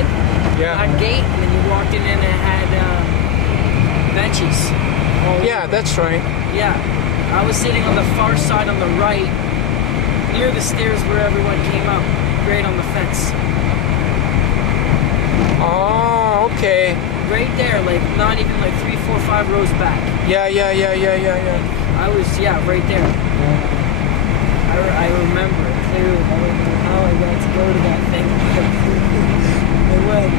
in. Yeah. That gate, and then you walked in and it had benches. Yeah, that's right. Yeah. I was sitting on the far side on the right, near the stairs where everyone came up, right on the fence. Oh, okay. Right there, like not even like 3, 4, 5 rows back. Yeah. I was, right there. I remember it clearly. I don't know how I got to go to that thing. I went.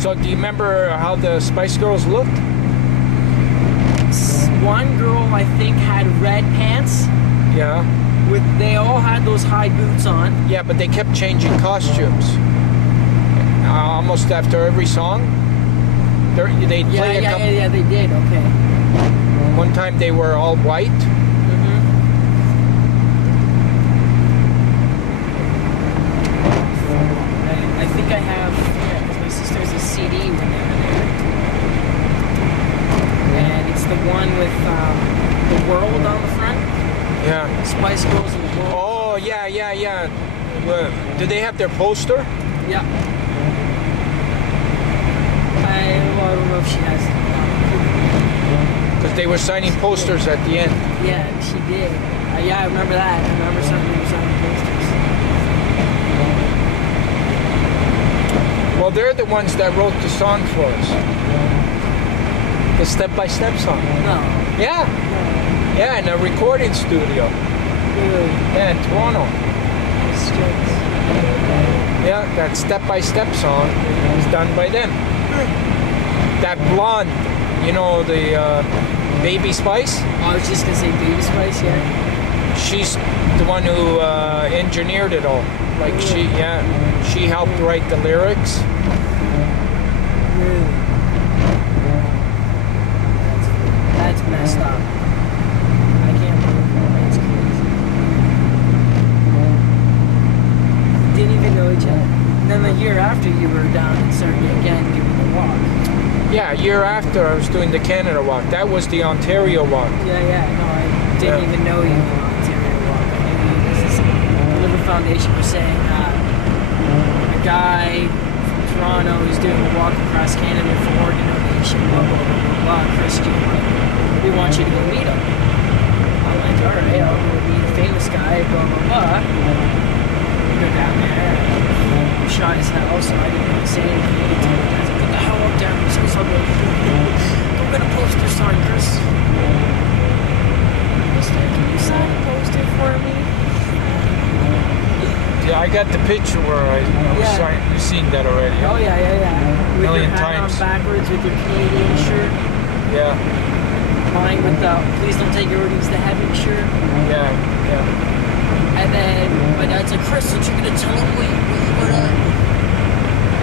So do you remember how the Spice Girls looked? One girl, I think, had red pants. Yeah. They all had those high boots on. Yeah, but they kept changing costumes. Almost after every song. They'd play a couple. Yeah, they did. Okay. One time they were all white. I think I have, because my sister has a CD when they were there. And it's the one with the world on the front. Yeah. Spice Girls in the world. Oh, yeah. Do they have their poster? Yeah. I don't know if she has it. Because they were signing posters at the end. Yeah, she did. I remember that. I remember somebody was signing posters. Well, they're the ones that wrote the song for us. The step-by-step song. No. Yeah. Yeah, in a recording studio. Really? Yeah, in Toronto. Strokes. Yeah, that step-by-step song was done by them. That blonde, you know, the Baby Spice? I was just going to say Baby Spice, yeah. She's the one who engineered it all. Like, she helped write the lyrics. Really? That's messed up. I can't believe that. That's crazy. Didn't even know each other. And then the year after you were down in Sherbrooke again doing the walk. Yeah, a year after I was doing the Canada walk. That was the Ontario walk. Yeah. No, I didn't even know you were on Ontario walk. I knew you. This is the Liver Foundation was saying a guy from Toronto who's doing a walk across Canada for organ donation, blah, blah, blah, blah, blah. Christian, we want you to go meet him. I'm like, all right, I'll go meet the famous guy, blah, blah, blah. We go down there, I'm shy as hell, so I didn't really say anything. I was like, get the hell up there, I'm so sorry. Go get a poster sign, Kris. Mister, can you sign a poster for me? Yeah, I got the picture where I was signing. You've seen that already. Oh, yeah. With Million your hat times. on backwards with your Canadian shirt. Yeah. Mine with the please don't take your organs to heaven shirt. Yeah. And then my dad's like, Kris, aren't you gonna tell him what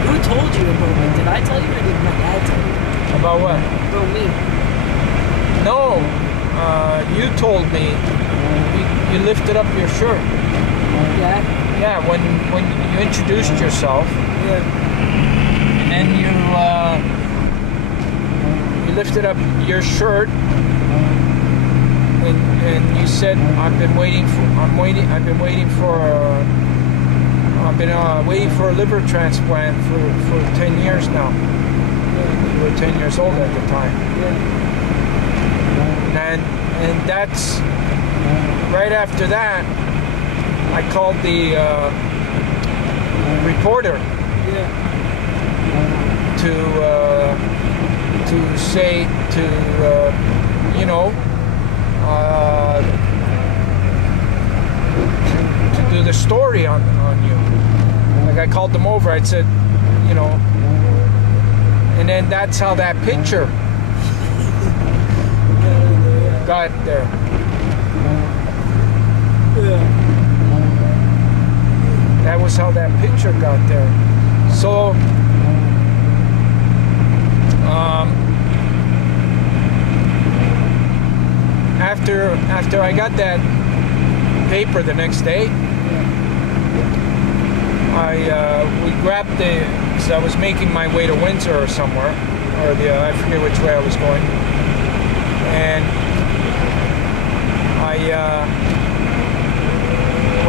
who told you about me? Did I tell you or did my dad tell you? About what? About me. No. You told me. You lifted up your shirt. Yeah? Yeah, when you introduced yourself. Yeah. And then you lifted up your shirt. And you said, I've been waiting for a liver transplant for 10 years now. You were 10 years old at the time. And that's right after that. I called the reporter to say to do the story on you. Like I called them over. I said, and then that's how that picture got there. That was how that picture got there. So after I got that paper the next day, we grabbed because I was making my way to Windsor or somewhere, or I forget which way I was going, and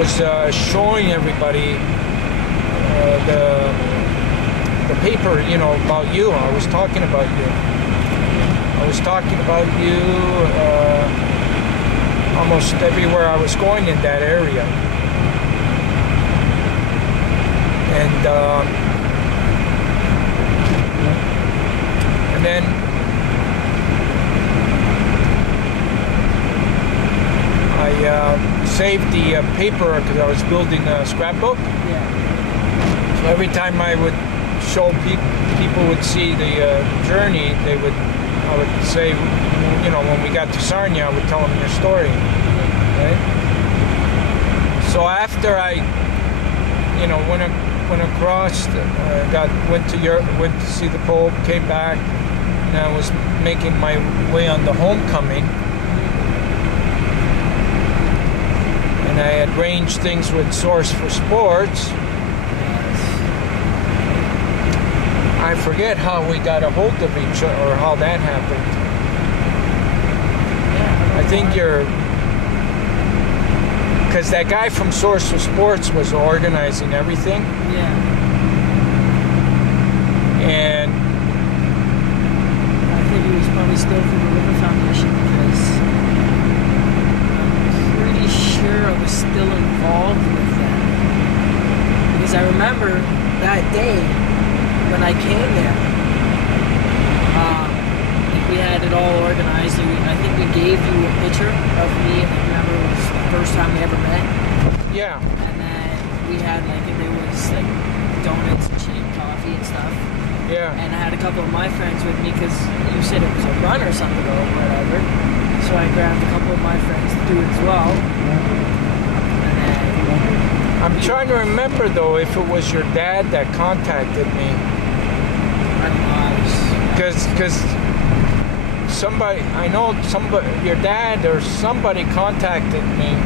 was showing everybody the paper, you know, about you. I was talking about you. I was talking about you almost everywhere I was going in that area. And then I saved the paper because I was building a scrapbook. Yeah. So every time I would show people would see the journey, I would say, you know, when we got to Sarnia, I would tell them your story. Right? So after I, you know, went across, went to see the Pope, came back, and I was making my way on the homecoming. And I had arranged things with Source for Sports. I forget how we got a hold of each other or how that happened. I think because that guy from Source for Sports was organizing everything. Yeah. And I think it was probably still for the River Foundation because I'm pretty sure I was still involved with that. Because I remember that day when I came there, we had it all organized. I think we gave you a picture of me, and I remember it was the first time we ever met. yeah, And then we had there was like donuts and cheap coffee and stuff. yeah. And I had a couple of my friends with me because you said it was a run or something or whatever. So I grabbed a couple of my friends to do it as well. And then I'm trying to remember though if it was your dad that contacted me. I don't know, Because your dad or somebody contacted me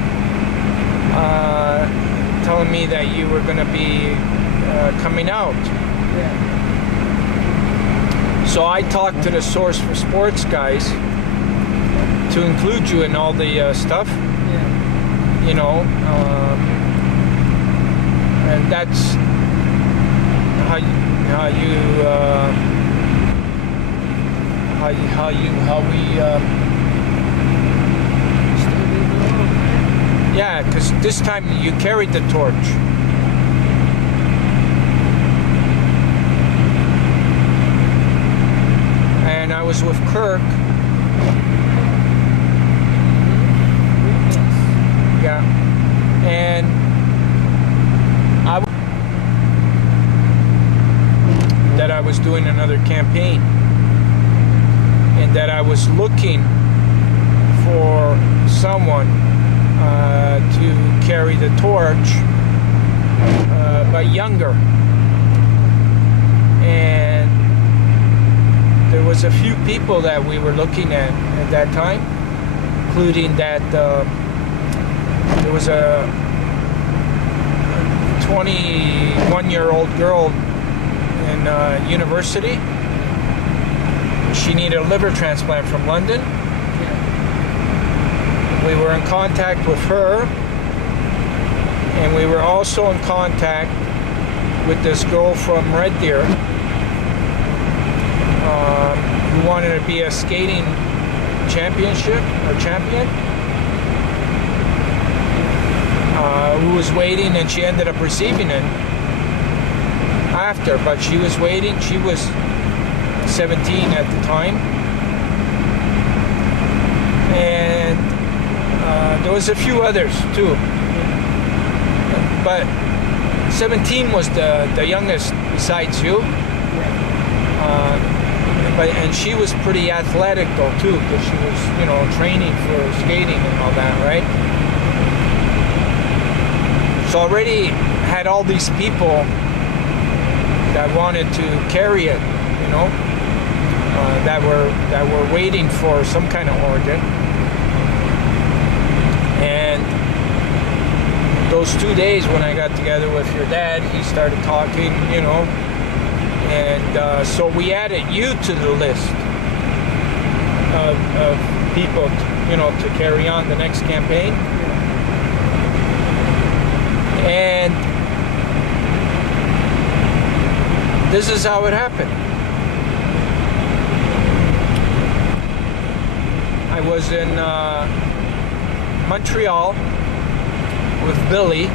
telling me that you were going to be coming out. yeah. So I talked to the Source for Sports guys to include you in all the stuff, Yeah. you know, and that's how we yeah, because this time you carried the torch. And I was with Kirk. Yeah. And that I was doing another campaign. And that I was looking for someone to carry the torch, but younger. And there was a few people that we were looking at that time, including that there was a 21-year-old girl in university. She needed a liver transplant from London. We were in contact with her, and we were also in contact with this girl from Red Deer who wanted to be a skating champion, who was waiting, and she ended up receiving it after, but she was waiting. She was 17 at the time, and there was a few others too, but 17 was the youngest besides you. And she was pretty athletic though too, because she was, you know, training for skating and all that, right? So already had all these people that wanted to carry it, you know, that were waiting for some kind of organ. And those 2 days when I got together with your dad, he started talking, you know, and so we added you to the list of people, you know, to carry on the next campaign. And this is how it happened. I was in Montreal with Billy,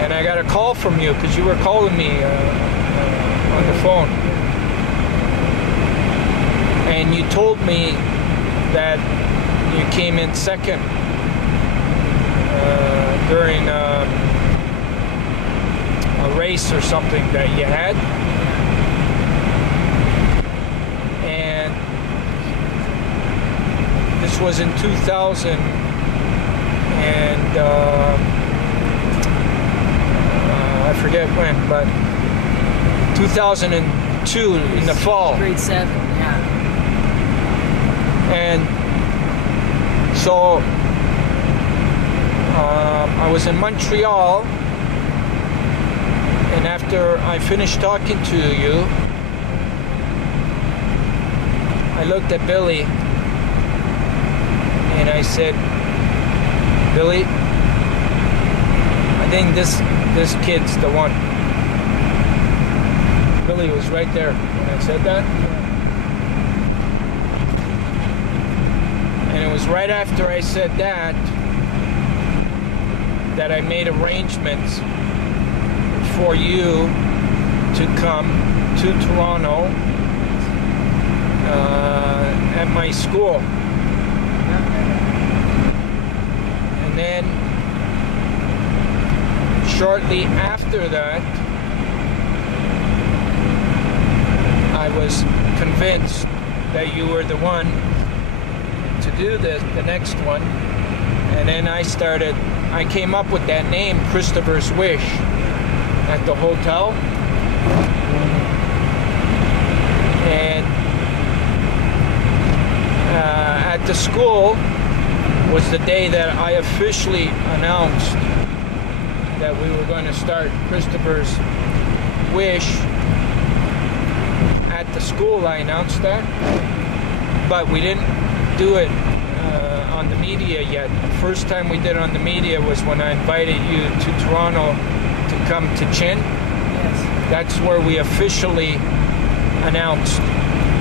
and I got a call from you because you were calling me on the phone, and you told me that you came in second during a race or something that you had, and this was in 2000, and I forget when, but 2002 in the fall. Grade 7, yeah. And so I was in Montreal, and after I finished talking to you, I looked at Billy and I said, Billy, I think this kid's the one. Billy was right there when I said that. And it was right after I said that I made arrangements for you to come to Toronto at my school. And then shortly after that, I was convinced that you were the one to do the next one. And then I came up with that name, Kristopher's Wish, at the hotel. And at the school was the day that I officially announced that we were going to start Kristopher's Wish. At the school I announced that, but we didn't do it on the media yet. The first time we did it on the media was when I invited you to Toronto to come to Chin. Yes. That's where we officially announced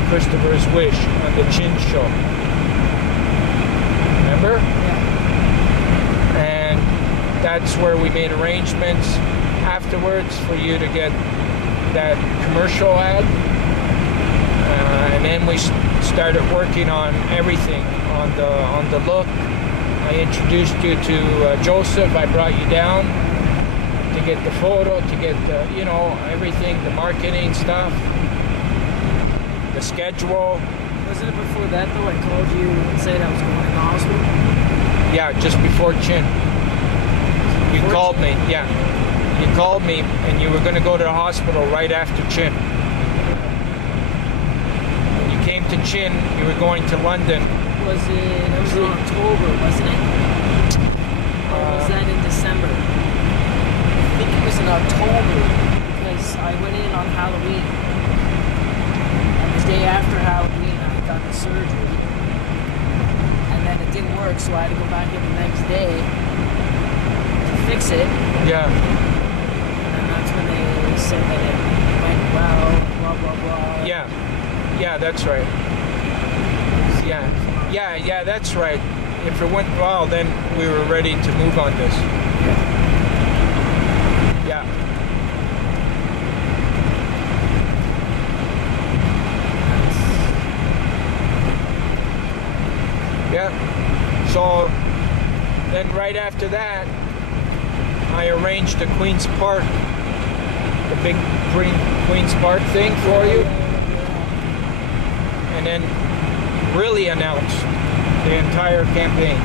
Kristopher's Wish on the Chin show. Remember? Yeah. And that's where we made arrangements afterwards for you to get that commercial ad. And then we started working on everything, on the look. I introduced you to Joseph. I brought you down to get the photo, to get the, everything, the marketing stuff, the schedule. Wasn't it before that though? I called you and said I was going to the hospital. Yeah, just before Chin. You called me. Yeah, you called me, and you were going to go to the hospital right after Chin. Came to Chin, you were going to London. Was it in October, wasn't it? Or was that in December? I think it was in October because I went in on Halloween. And the day after Halloween I got the surgery. And then it didn't work, so I had to go back in the next day to fix it. Yeah. And that's when they said that it went well, blah blah blah. Yeah. Yeah, that's right. Yeah, that's right. If it went well, then we were ready to move on this. Yeah. Yeah. So then right after that, I arranged the Queen's Park, the big Queen's Park thing for you. And then really announced the entire campaign,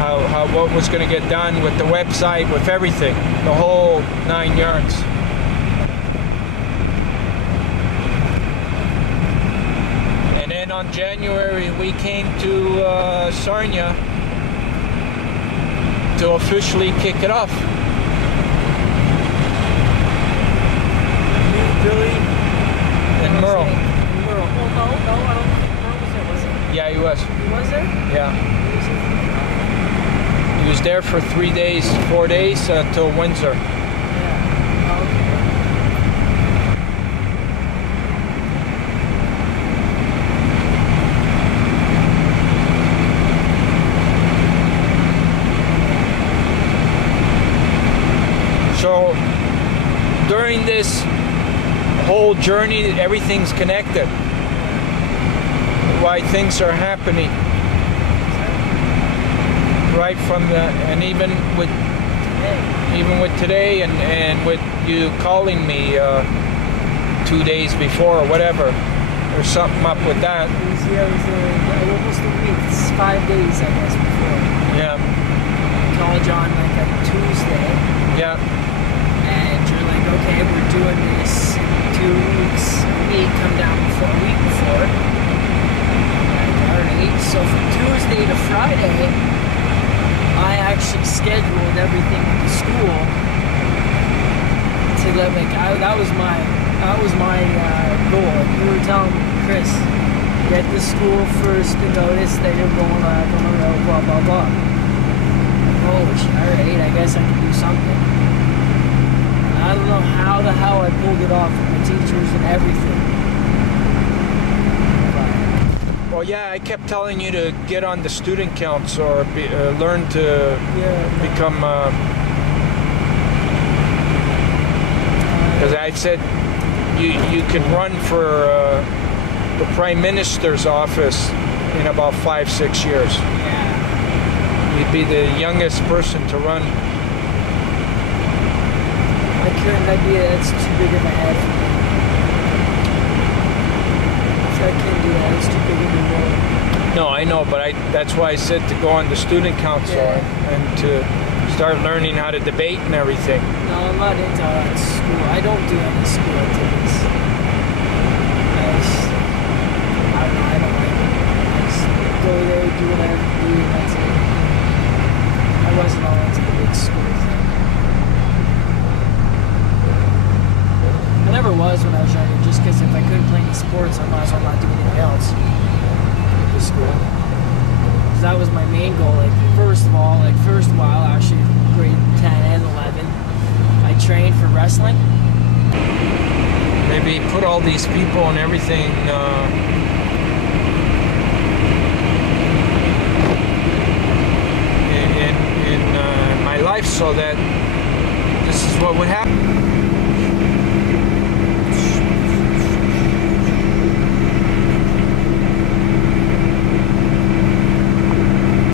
how what was going to get done with the website, with everything, the whole 9 yards. And then on January we came to Sarnia to officially kick it off. Billy And Merle. No, I don't think Merle was there, was he? Yeah, he was. He was there? Yeah. He was there for 3 days, 4 days till Windsor. Yeah. Okay. So during this whole journey, everything's connected. Why things are happening. Right from the, and even with today and with you calling me 2 days before or whatever, there's something up with that. It was almost a week. It's 5 days, I guess, before. Yeah. Call John like a Tuesday. Yeah. And you're like, okay, we're doing this 2 weeks. We come down before a week before. Like, alright. So from Tuesday to Friday, I actually scheduled everything at the school to let that was my goal. You were telling me, Kris, get the school first to notice that you're going on the road, blah blah blah. Oh, alright, I guess I can do something. I don't know how the hell I pulled it off with the teachers and everything. Well, yeah, I kept telling you to get on the student council or learn to become. Because I said you could run for the Prime Minister's office in about 5-6 years. Yeah. You'd be the youngest person to run. I couldn't. That's too big of a head for me. I can't do that. It's too big of a role. No, I know, but that's why I said to go on the student council and to start learning how to debate and everything. No, I'm not into that school. I don't do any school activities. I don't like it. I just go there, do what I have to do, and that's it. I wasn't all into the big school thing. I never was when I was younger, just because if I couldn't play any sports, I might as well not do anything else. The school. Because that was my main goal. First while, actually, grade 10 and 11, I trained for wrestling. Maybe put all these people and everything in my life so that this is what would happen.